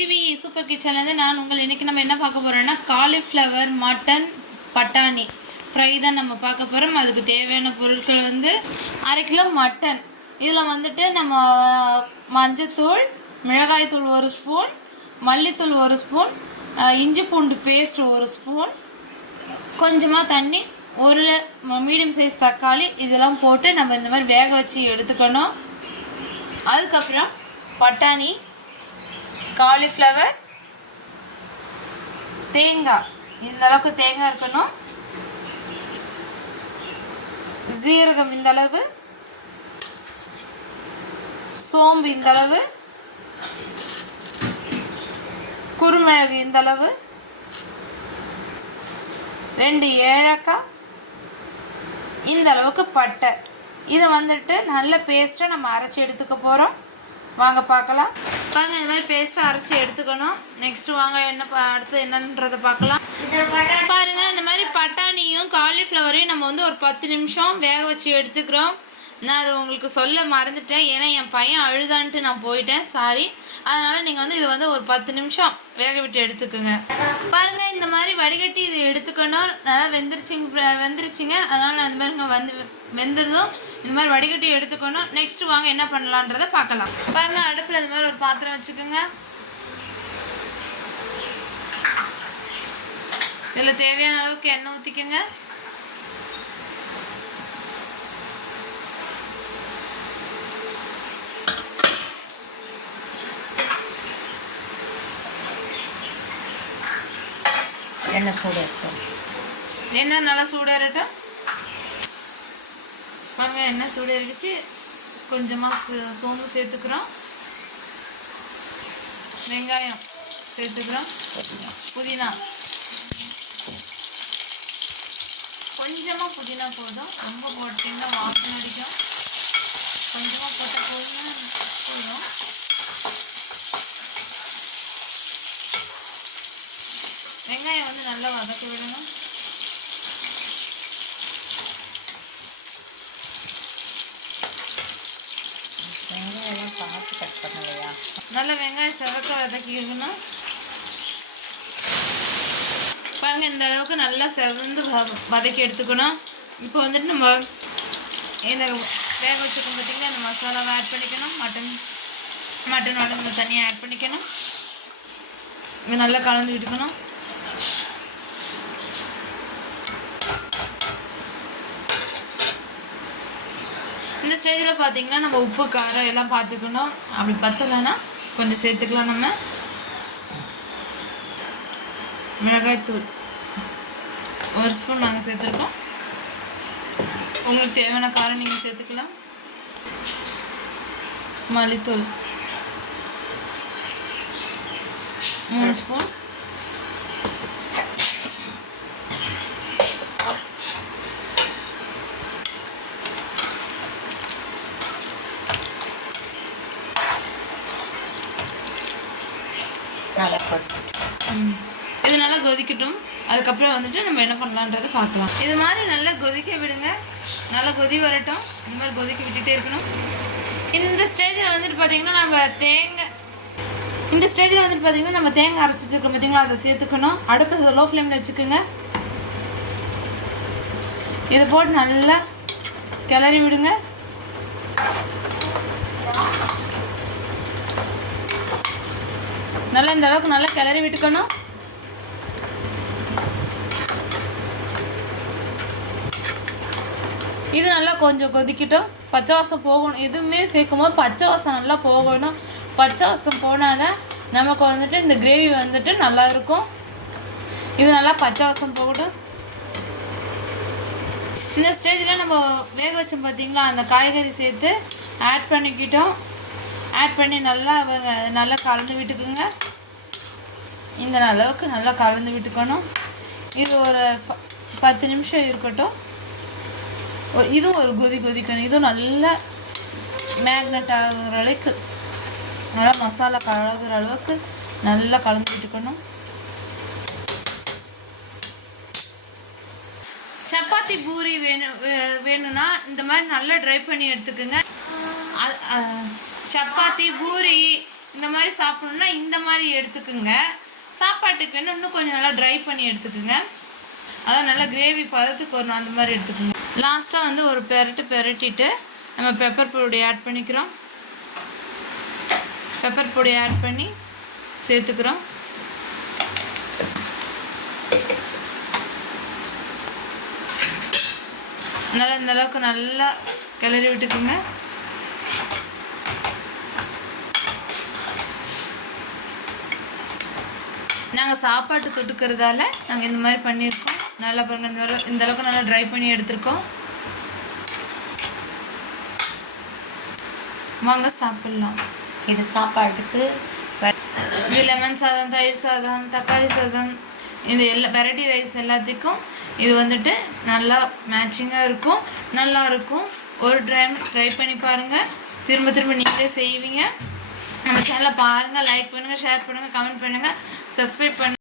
CV super கிச்சன்லேருந்து நான் உங்கள் இன்றைக்கி நம்ம என்ன பார்க்க போகிறோன்னா காலிஃப்ளவர் மட்டன் பட்டாணி. ஃப்ரை தான் நம்ம பார்க்க போகிறோம் அதுக்கு தேவையான பொருட்கள் வந்து அரை கிலோ மட்டன் இதில் வந்துட்டு நம்ம மஞ்சத்தூள் மிளகாய்த்தூள் ஒரு ஸ்பூன் மல்லித்தூள் ஒரு ஸ்பூன் இஞ்சி பூண்டு பேஸ்ட் ஒரு ஸ்பூன் கொஞ்சமாக தண்ணி ஒரு மீடியம் சைஸ் தக்காளி இதெல்லாம் போட்டு நம்ம இந்த மாதிரி வேக வச்சு எடுத்துக்கணும். அதுக்கப்புறம் பட்டாணி காலிஃப்ளவர் தேங்காய். இந்த அளவுக்கு தேங்காய் இருக்கணும். ஜீரகம் இந்த அளவு. சோம்பு இந்த அளவு. குருமிளகு இந்த அளவு. ரெண்டு ஏலக்காய். இந்த அளவுக்கு பட்டை. இதை வந்துட்டு நல்ல பேஸ்ட்டாக நம்ம அரைச்சி எடுத்துக்க போகிறோம் வாங்க பார்க்கலாம். பாருங்க இந்த மாதிரி பேஸ்ட்டை அரைச்சி எடுத்துக்கணும். நெக்ஸ்ட் வாங்க என்ன அடுத்து என்னன்றதை பார்க்கலாம். பாருங்க இந்த மாதிரி பட்டாணியும் காலிஃப்ளவரையும் நம்ம வந்து ஒரு பத்து நிமிஷம் வேக வச்சு எடுத்துக்கிறோம். நான் அது உங்களுக்கு சொல்ல மறந்துட்டேன். ஏன்னா என் பையன் அழுதான்ட்டு நான் போயிட்டேன். சாரி அதனால் நீங்கள் வந்து இது வந்து ஒரு பத்து நிமிஷம் வேக விட்டு எடுத்துக்கோங்க. பாருங்கள் இந்த மாதிரி வடிகட்டி இது நல்லா வெந்துருச்சுங்க வெந்துருச்சுங்க. அதனால் நான் இந்த மாதிரி வந்து வெந்துருதும். இந்த மாதிரி வடிகட்டி எடுத்துக்கணும். நெக்ஸ்ட்டு வாங்க என்ன பண்ணலான்றதை பார்க்கலாம் பாருங்க அடுப்பில் இந்த மாதிரி ஒரு பாத்திரம் வச்சுக்கோங்க. இதில் தேவையான அளவுக்கு எண்ணெய் ஊற்றிக்கோங்க எண்ணெய் சூடு இருக்கும் எண்ணெய் நல்லா சூடாகட்டும் பாருங்க எண்ணெய் சூடாகிடுச்சு கொஞ்சமாக சோம்பு சேர்த்துக்கிறோம். வெங்காயம் சேர்த்துக்கிறோம். புதினா. கொஞ்சமாக புதினா போதும். ரொம்ப போட்டிங்கன்னா வாசனை அடிக்கும். கொஞ்சமாக போட்டால் போதும் போதும். வெங்காயம் வந்து நல்லா வதக்க விடணும். வெங்காயம்லாம் பார்த்து கட் பண்ணலையா? நல்ல வெங்காயம் செவக்க வதக்கிக்கணும். பாருங்க இந்த அளவுக்கு நல்லா செவந்து வதக்கி எடுத்துக்கணும். இப்போ வந்துட்டு நம்ம இந்த வேக வச்சுருக்கோம் பார்த்தீங்கன்னா இந்த மசாலாவை ஆட் பண்ணிக்கணும். மட்டன் மட்டனோட இந்த தண்ணியை ஆட் பண்ணிக்கணும். இது நல்லா கலந்து விட்டுக்கணும். இந்த ஸ்டேஜில் பார்த்தீங்கன்னா நம்ம உப்பு காரம் எல்லாம் பார்த்துக்கணும் அப்படி பத்தலைன்னா கொஞ்சம் சேர்த்துக்கலாம் நம்ம. மிளகாய்த்தூள். ஒரு ஸ்பூன் நாங்கள் சேர்த்துருக்கோம். உங்களுக்கு தேவையான காரம் நீங்கள் சேர்த்துக்கலாம். மல்லித்தூள். மூணு ஸ்பூன். நல்லா கொதிக்கட்டும் ம். இது நல்லா கொதிக்கட்டும். அதுக்கப்புறம் வந்துட்டு நம்ம என்ன பண்ணலான்றதை பார்க்கலாம். இது மாதிரி நல்லா கொதிக்க விடுங்க. நல்லா கொதி வரட்டும். இந்த மாதிரி கொதிக்க விட்டுட்டே இருக்கணும். இந்த ஸ்டேஜில் வந்துட்டு பார்த்தீங்கன்னா நம்ம தேங்காய் இந்த ஸ்டேஜில் வந்துட்டு பார்த்தீங்கன்னா நம்ம தேங்காய் அரைச்சி வச்சுருக்கோம் பார்த்தீங்களா அதை சேர்த்துக்கணும். அடுப்பு லோ ஃப்ளேமில் வச்சுக்கோங்க. இதை போட்டு நல்லா கிளறி விடுங்க. நல்லா இந்த அளவுக்கு நல்லா கிளறி விட்டுக்கணும். இது நல்லா கொஞ்சம் கொதிக்கட்டும். பச்சை வாசம் போகணும். எதுவுமே சேர்க்கும் போது பச்சை வாசம் நல்லா போகணும். பச்சை வாசம் போனால் நமக்கு வந்துட்டு இந்த கிரேவி வந்துட்டு நல்லா இருக்கும். இது நல்லா பச்சை வாசம் போகட்டும். இந்த ஸ்டேஜில் நம்ம வேக வச்சோம் பார்த்தீங்களா அந்த காய்கறி சேர்த்து ஆட் பண்ணிக்கிட்டோம். ஆட் பண்ணி நல்லா நல்லா கலந்து விட்டுக்குங்க. இந்த அளவுக்கு நல்லா கலந்து விட்டுக்கணும். இது ஒரு ப- பத்து நிமிஷம் இருக்கட்டும். இதுவும் ஒரு கொதி கொதிக்கணும். இதுவும் நல்லா மேக்னெட் ஆகுற அளவுக்கு நல்லா மசாலா கலகுற அளவுக்கு நல்லா கலந்து விட்டுக்கணும். சப்பாத்தி பூரி வேணும் வே- வேணும்னா இந்த மாதிரி நல்லா ட்ரை பண்ணி எடுத்துக்கோங்க. சப்பாத்தி பூரி இந்த மாதிரி சாப்பிடணும்னா இந்த மாதிரி எடுத்துக்குங்க. சாப்பாட்டுக்கு வேணும் இன்னும் கொஞ்சம் நல்லா ட்ரை பண்ணி எடுத்துக்கோங்க. அதான் நல்லா கிரேவி பதத்துக்கு வரணும் அந்த மாதிரி எடுத்துக்கோங்க. லாஸ்ட்டாக வந்து ஒரு பெரட்டு பெரட்டிட்டு நம்ம பெப்பர் பொடி ஆட் பண்ணிக்கிறோம். பெப்பர் பொடி ஆட் பண்ணி சேர்த்துக்கிறோம். நல்லா இந்த அளவுக்கு நல்லா கிளறி விட்டுக்குங்க. நாங்கள் சாப்பாட்டு தொட்டுக்கிறதால நாங்கள் இந்த மாதிரி பண்ணியிருக்கோம். நல்லா பாருங்கள் இந்த அளவு இந்த அளவுக்கு நல்லா ட்ரை பண்ணி எடுத்திருக்கோம். வாங்க சாப்பிட்லாம். இது சாப்பாட்டுக்கு இது லெமன் சாதம் தயிர் சாதம் தக்காளி சாதம் இது எல்லா வெரைட்டி ரைஸ் எல்லாத்துக்கும் இது வந்துட்டு நல்லா மேட்சிங்காக இருக்கும். நல்லா இருக்கும். ஒரு டைம் ட்ரை பண்ணி பாருங்கள் திரும்ப திரும்ப நீங்களே செய்வீங்க. நம்ம சேனலை பாருங்கள் லைக் பண்ணுங்கள் ஷேர் பண்ணுங்கள் கமெண்ட் பண்ணுங்கள் சப்ஸ்கிரைப் பண்ணு